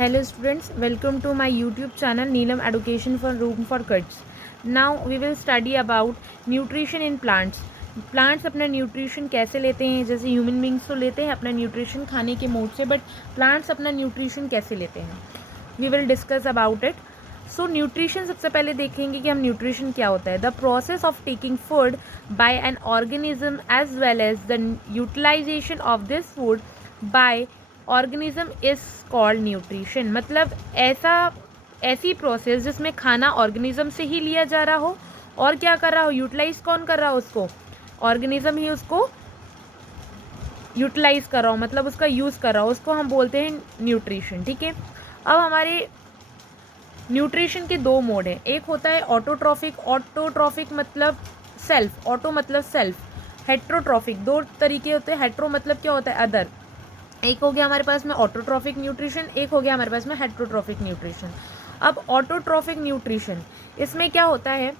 Hello students, welcome to my YouTube channel Neelam Education for Room for Kids. Now we will study about nutrition in plants. Plants अपना nutrition कैसे लेते हैं, जैसे human beings तो लेते हैं अपना न्यूट्रिशन खाने के मोड से, बट प्लांट्स अपना न्यूट्रिशन कैसे लेते हैं, we will discuss about it. So nutrition सबसे पहले देखेंगे कि हम न्यूट्रिशन क्या होता है. The process of taking food by an organism as well as the utilization of this food by organism is called nutrition. मतलब ऐसी प्रोसेस जिसमें खाना ऑर्गेनिज्म से ही लिया जा रहा हो और क्या कर रहा हो, यूटिलाइज कौन कर रहा हो, उसको ऑर्गेनिज्म ही उसको यूटिलाइज कर रहा हो, मतलब उसका यूज़ कर रहा हो, उसको हम बोलते हैं न्यूट्रिशन. ठीक है. अब हमारे न्यूट्रिशन के दो मोड हैं. एक होता है ऑटोट्रॉफिक. ऑटोट्रॉफिक मतलब सेल्फ, ऑटो मतलब सेल्फ. हेट्रोट्रॉफिक, दो तरीके होते हैं. हेट्रो मतलब क्या होता है, अदर. एक हो गया हमारे पास में ऑटोट्रॉफिक न्यूट्रिशन, एक हो गया हमारे पास में हेट्रोट्रॉफिक न्यूट्रिशन. अब ऑटोट्रॉफिक न्यूट्रिशन, इसमें क्या होता है,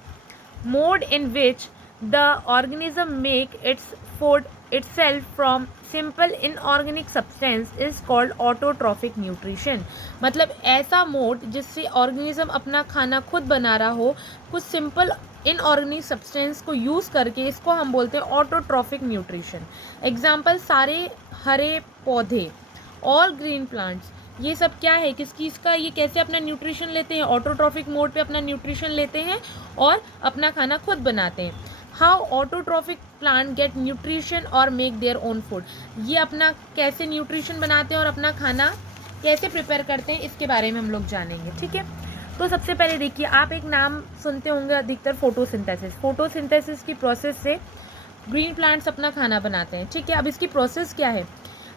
mode in which the organism make its food itself from simple inorganic substance is called autotrophic nutrition. मतलब ऐसा मोड जिससे ऑर्गेनिज्म अपना खाना खुद बना रहा हो कुछ सिंपल इनऑर्गेनिक सब्सटेंस को यूज़ करके, इसको हम बोलते हैं ऑटोट्रॉफिक न्यूट्रिशन. एग्जाम्पल सारे हरे पौधे और ग्रीन प्लांट्स, ये सब क्या है, किस चीज़ का, ये कैसे अपना न्यूट्रिशन लेते हैं, ऑटोट्रॉफिक मोड पे अपना न्यूट्रिशन लेते हैं और अपना खाना खुद बनाते हैं. How autotrophic plant get nutrition और मेक देयर ओन फूड. ये अपना कैसे न्यूट्रिशन बनाते हैं और अपना खाना कैसे प्रिपेयर करते हैं, इसके बारे में हम लोग जानेंगे. ठीक है. तो सबसे पहले देखिए, आप एक नाम सुनते होंगे अधिकतर, फोटोसिंथेसिस. फोटोसिंथेसिस की प्रोसेस से ग्रीन प्लांट्स अपना खाना बनाते हैं. ठीक है. अब इसकी प्रोसेस क्या है,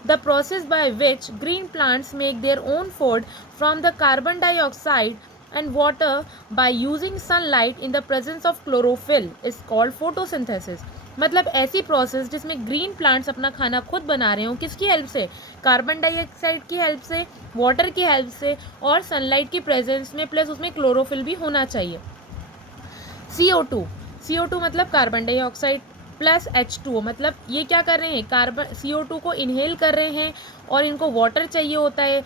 the process by which green plants make their own food from the carbon dioxide and water by using sunlight in the presence of chlorophyll is called photosynthesis. मतलब ऐसी प्रोसेस जिसमें ग्रीन प्लांट्स अपना खाना खुद बना रहे हो, किसकी हेल्प से, कार्बन डाइऑक्साइड की हेल्प से, वाटर की हेल्प से और सनलाइट की प्रेजेंस में, प्लस उसमें क्लोरोफिल भी होना चाहिए. CO2 मतलब कार्बन डाइऑक्साइड प्लस H2O, मतलब ये क्या कर रहे हैं, कार्बन CO2 को इनहेल कर रहे हैं और इनको वाटर चाहिए होता है,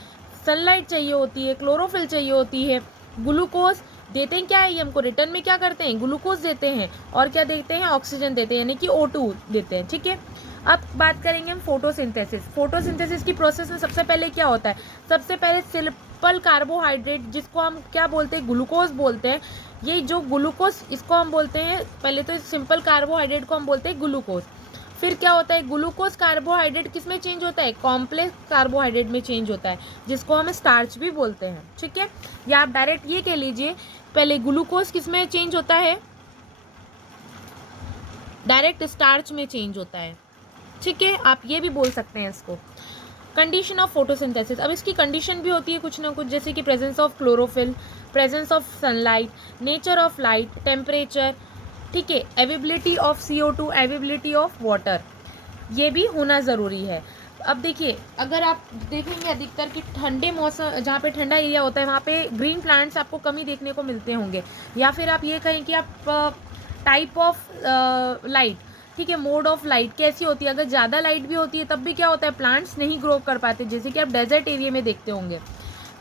सनलाइट चाहिए होती है, क्लोरोफिल चाहिए होती है, ग्लूकोज देते हैं. क्या है ये हमको रिटर्न में क्या करते हैं, ग्लूकोज देते हैं और क्या देते हैं, ऑक्सीजन देते हैं, यानी कि O2 देते हैं. ठीक है. अब बात करेंगे हम फोटोसिंथेसिस. फोटोसिंथेसिस की प्रोसेस में सबसे पहले क्या होता है, सबसे पहले सिंपल कार्बोहाइड्रेट, जिसको हम क्या बोलते हैं, ग्लूकोज बोलते हैं. ये जो ग्लूकोज, इसको हम बोलते हैं, पहले तो सिंपल कार्बोहाइड्रेट को हम बोलते हैं ग्लूकोज. फिर क्या होता है, ग्लूकोज कार्बोहाइड्रेट किस में चेंज होता है, कॉम्प्लेक्स कार्बोहाइड्रेट में चेंज होता है, जिसको हम स्टार्च भी बोलते हैं. ठीक है. या आप डायरेक्ट ये कह लीजिए, पहले ग्लूकोज किस में चेंज होता है, डायरेक्ट स्टार्च में चेंज होता है. ठीक है. आप ये भी बोल सकते हैं इसको. कंडीशन ऑफ फोटोसिंथेसिस, अब इसकी कंडीशन भी होती है कुछ ना कुछ, जैसे कि presence of chlorophyll, presence of sunlight, nature of light, temperature. ठीक है. Availability of CO2, availability of water, ये भी होना ज़रूरी है. अब देखिए, अगर आप देखेंगे अधिकतर कि ठंडे मौसम, जहाँ पे ठंडा एरिया होता है वहाँ पे ग्रीन प्लांट्स आपको कम ही देखने को मिलते होंगे. या फिर आप ये कहें कि आप टाइप ऑफ लाइट, ठीक है, मोड ऑफ लाइट कैसी होती है, अगर ज़्यादा लाइट भी होती है तब भी क्या होता है, प्लांट्स नहीं ग्रो कर पाते, जैसे कि आप डेजर्ट एरिया में देखते होंगे.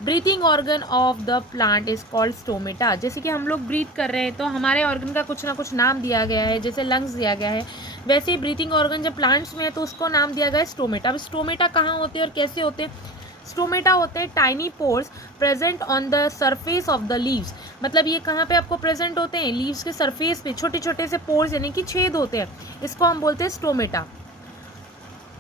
Breathing organ of the plant is called stomata. जैसे कि हम लोग ब्रीथ कर रहे हैं तो हमारे ऑर्गन का कुछ ना कुछ नाम दिया गया है, जैसे लंग्स दिया गया है, वैसे ही ब्रीथिंग ऑर्गन जब प्लांट्स में है तो उसको नाम दिया गया है स्टोमेटा. अब स्टोमेटा कहाँ होते हैं और कैसे होते हैं, स्टोमेटा होते हैं tiny pores present on the surface of the leaves. मतलब ये कहाँ पे आपको प्रेजेंट होते हैं, लीव्स के सरफेस पे छोटे छोटे से पोर्स यानी कि छेद होते हैं, इसको हम बोलते हैं स्टोमेटा.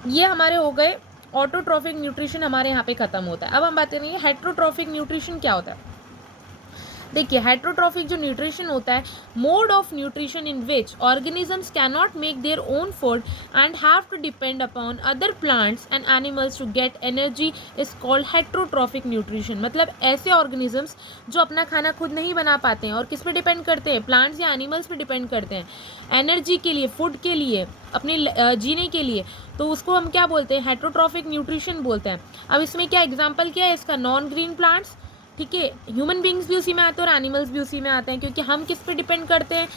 ये हमारे हो गए ऑटोट्रॉफिक न्यूट्रिशन, हमारे यहाँ पे खत्म होता है. अब हम बात करेंगे हेट्रोट्रॉफिक न्यूट्रिशन क्या होता है. देखिए, हेट्रोट्रॉफिक जो न्यूट्रिशन होता है, mode of nutrition in which organisms can not make their own food and have to depend upon other plants and animals to get energy is called heterotrophic nutrition. मतलब ऐसे organisms जो अपना खाना खुद नहीं बना पाते हैं और किस पे डिपेंड करते हैं, प्लांट्स या एनिमल्स पे डिपेंड करते हैं एनर्जी के लिए, फूड के लिए, अपने जीने के लिए, तो उसको हम क्या बोलते हैं, हेट्रोट्रॉफिक न्यूट्रिशन बोलते हैं. अब इसमें क्या एग्जाम्पल क्या है इसका, नॉन ग्रीन प्लांट्स. ठीक है. ह्यूमन बींग्स भी उसी में आते हैं और एनिमल्स भी उसी में आते हैं, क्योंकि हम किस पे डिपेंड करते हैं,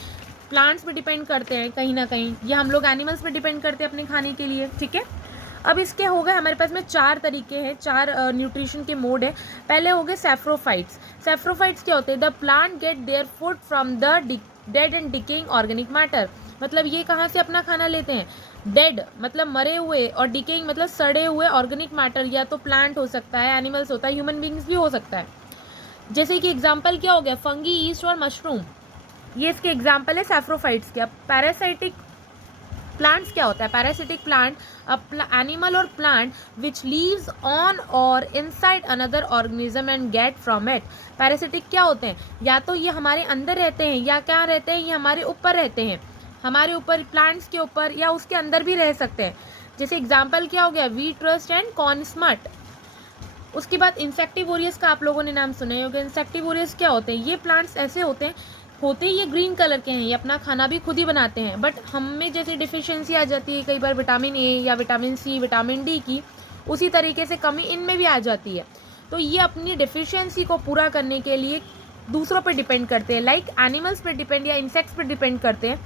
प्लांट्स पे डिपेंड करते हैं कहीं ना कहीं, या हम लोग एनिमल्स पे डिपेंड करते हैं अपने खाने के लिए. ठीक है. अब इसके हो गए हमारे पास में 4 तरीके हैं, 4 न्यूट्रिशन के मोड है। पहले हो गए सैफ्रोफाइट्स। सैफ्रोफाइट्स क्या होते हैं? The plant get their food from the dead and decaying organic matter. मतलब ये कहाँ से अपना खाना लेते हैं? डेड मतलब मरे हुए, और डिकेइंग मतलब सड़े हुए ऑर्गेनिक मैटर, या तो प्लांट हो सकता है, एनिमल्स होता है, ह्यूमन बींग्स भी हो सकता है। जैसे कि एग्जाम्पल क्या हो गया? फंगी, ईस्ट और मशरूम, ये इसके एग्जाम्पल है सैफ्रोफाइट्स के। अब पैरासाइटिक प्लांट्स क्या होता है? पैरासिटिक प्लांट एनिमल और प्लांट विच लीव्स ऑन और inside another organism and get from it. Parasitic क्या होते हैं? या तो ये हमारे अंदर रहते हैं, या क्या रहते हैं, ये हमारे ऊपर रहते हैं, हमारे ऊपर, प्लांट्स के ऊपर, या उसके अंदर भी रह सकते हैं। जैसे एग्जाम्पल क्या हो गया? Wheat rust and corn smut. उसके बाद इंसेक्टिवोरियस का आप लोगों ने नाम सुने होंगे। इंसेक्टिवोरियस क्या होते हैं? ये प्लांट्स ऐसे होते ये ग्रीन कलर के हैं, ये अपना खाना भी खुद ही बनाते हैं, बट हम में जैसे डिफिशियंसी आ जाती है कई बार विटामिन ए या विटामिन सी, विटामिन डी की, उसी तरीके से कमी इनमें भी आ जाती है। तो ये अपनी डिफिशियंसी को पूरा करने के लिए दूसरों पर डिपेंड करते हैं, लाइक एनिमल्स पर डिपेंड या इंसेक्ट्स पर डिपेंड करते हैं।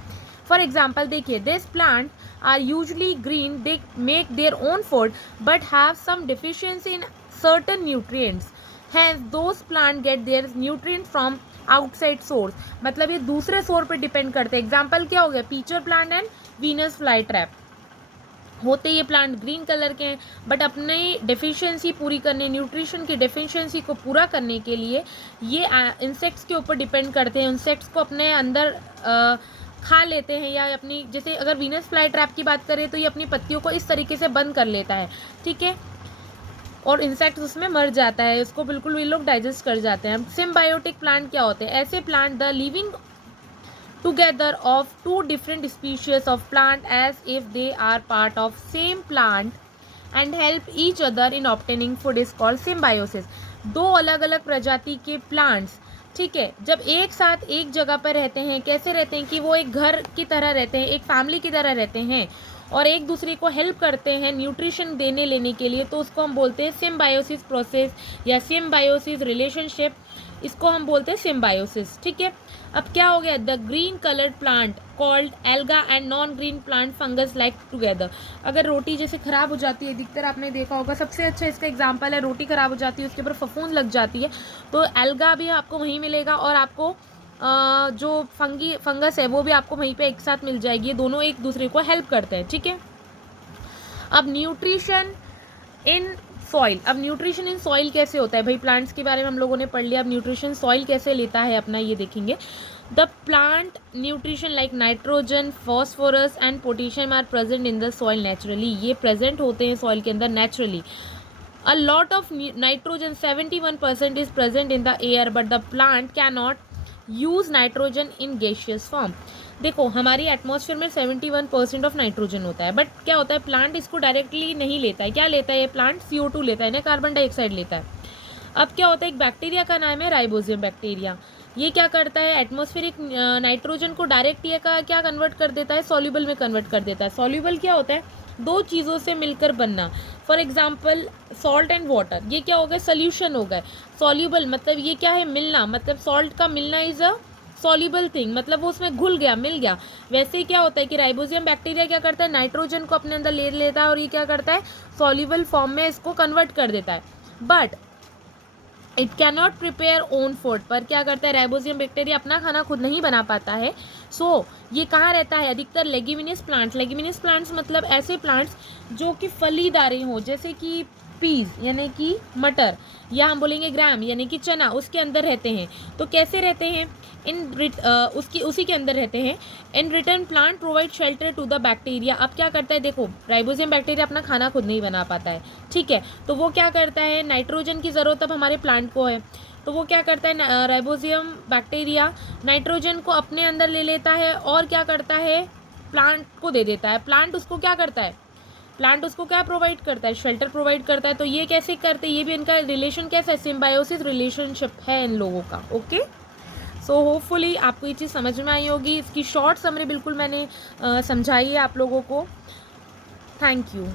फॉर एग्जाम्पल देखिए, this plant are usually green, they make their own food but have some deficiency in certain nutrients, hence those plant get their nutrients from outside source। मतलब ये दूसरे source पे depend करते हैं। Example क्या हो गया? Pitcher plant and Venus fly trap. होते ये प्लांट ग्रीन कलर के हैं, बट अपने डेफिशिएंसी पूरी करने, न्यूट्रिशन की डेफिशिएंसी को पूरा करने के लिए ये इंसेक्ट्स के ऊपर डिपेंड करते हैं, इंसेक्ट्स को अपने अंदर खा लेते हैं, या अपनी, जैसे अगर वीनस फ्लाई ट्रैप की बात करें तो ये अपनी पत्तियों को इस तरीके से बंद कर लेता है, ठीक है, और इंसेक्ट उसमें मर जाता है, उसको बिल्कुल ये लोग डाइजेस्ट कर जाते हैं। सिम्बायोटिक प्लांट क्या होते हैं? ऐसे plant the living together of two different species of plant as if they are part of same plant and help each other in obtaining food is called symbiosis. दो अलग अलग प्रजाति के प्लांट्स, ठीक है, जब एक साथ एक जगह पर रहते हैं, कैसे रहते हैं कि वो एक घर की तरह रहते हैं, एक फैमिली की तरह रहते हैं, और एक दूसरे को हेल्प करते हैं न्यूट्रिशन देने लेने के लिए, तो उसको हम बोलते हैं सिम्बायोसिस प्रोसेस या सिम्बायोसिस रिलेशनशिप, इसको हम बोलते हैं सिम्बायोसिस, ठीक है। अब क्या हो गया? The green coloured plant called alga and non green plant fungus like together. अगर रोटी जैसे ख़राब हो जाती है, अधिकतर आपने देखा होगा, सबसे अच्छा इसका एग्जाम्पल है, रोटी ख़राब हो जाती है, उसके ऊपर फफूंद लग जाती है, तो एल्गा भी आपको वहीं मिलेगा, और आपको जो फंगस है वो भी आपको वहीं पे एक साथ मिल जाएगी। ये दोनों एक दूसरे को हेल्प करते हैं, ठीक है। अब न्यूट्रिशन इन सॉइल। अब न्यूट्रिशन इन सॉइल कैसे होता है? भाई प्लांट्स के बारे में हम लोगों ने पढ़ लिया, अब न्यूट्रिशन सॉइल कैसे लेता है अपना, ये देखेंगे। The plant nutrition like nitrogen, phosphorus and potassium are present in the soil naturally. ये प्रेजेंट होते हैं सॉइल के अंदर naturally. A lot of nitrogen, 71% is present in the air, but the plant cannot use nitrogen in gaseous form। देखो हमारी atmosphere में 71% of nitrogen होता है, बट क्या होता है, प्लांट इसको डायरेक्टली नहीं लेता है। क्या लेता है ये प्लांट? CO2 लेता है ना, कार्बन डाइऑक्साइड लेता है। अब क्या होता है, एक बैक्टीरिया का नाम है राइबोजियम बैक्टीरिया। ये क्या करता है, एटमॉस्फेरिक नाइट्रोजन को डायरेक्ट ये का क्या कन्वर्ट कर देता है, सॉल्यूबल में कन्वर्ट कर देता है। सॉल्यूबल क्या होता है? दो चीज़ों से मिलकर बनना। For example salt and water, ये क्या हो गए, सोल्यूशन हो गए। सॉल्यूबल मतलब ये क्या है, मिलना, मतलब सॉल्ट का मिलना इज अ सॉल्यूबल थिंग, मतलब वो उसमें घुल गया, मिल गया। वैसे ही क्या होता है कि राइबोजियम बैक्टीरिया क्या करता है, नाइट्रोजन को अपने अंदर ले लेता है, और ये क्या करता है, सॉल्यूबल फॉर्म में इसको कन्वर्ट कर देता है। But it cannot prepare own food, पर क्या करता है राइबोजियम बैक्टीरिया अपना खाना खुद नहीं बना पाता है। ये कहाँ रहता है, अधिकतर लेग्यूमिनस प्लांट्स। लेग्यूमिनस प्लांट्स मतलब ऐसे प्लांट्स जो कि फलीदारे हों, जैसे कि पीज यानी कि मटर, या हम बोलेंगे ग्राम यानी कि चना, उसके अंदर रहते हैं। तो कैसे रहते हैं, उसी के अंदर रहते हैं। In return plant provide shelter to the bacteria. अब क्या करता है, देखो राइबोजियम बैक्टीरिया अपना खाना खुद नहीं बना पाता है, ठीक है, तो वो क्या करता है, नाइट्रोजन की ज़रूरत अब हमारे प्लांट को है, तो वो क्या करता है, राइबोजियम बैक्टीरिया नाइट्रोजन को अपने अंदर ले लेता है, और क्या करता है, प्लांट को दे देता है। प्लांट उसको क्या करता है, प्लांट उसको क्या प्रोवाइड करता है, शेल्टर प्रोवाइड करता है। तो ये कैसे करते हैं, ये भी इनका रिलेशन कैसा है, सिम्बायोसिस रिलेशनशिप है इन लोगों का। ओके, सो होपफुली आपको ये चीज़ समझ में आई होगी। इसकी शॉर्ट समरी बिल्कुल मैंने समझाई है आप लोगों को। Thank you.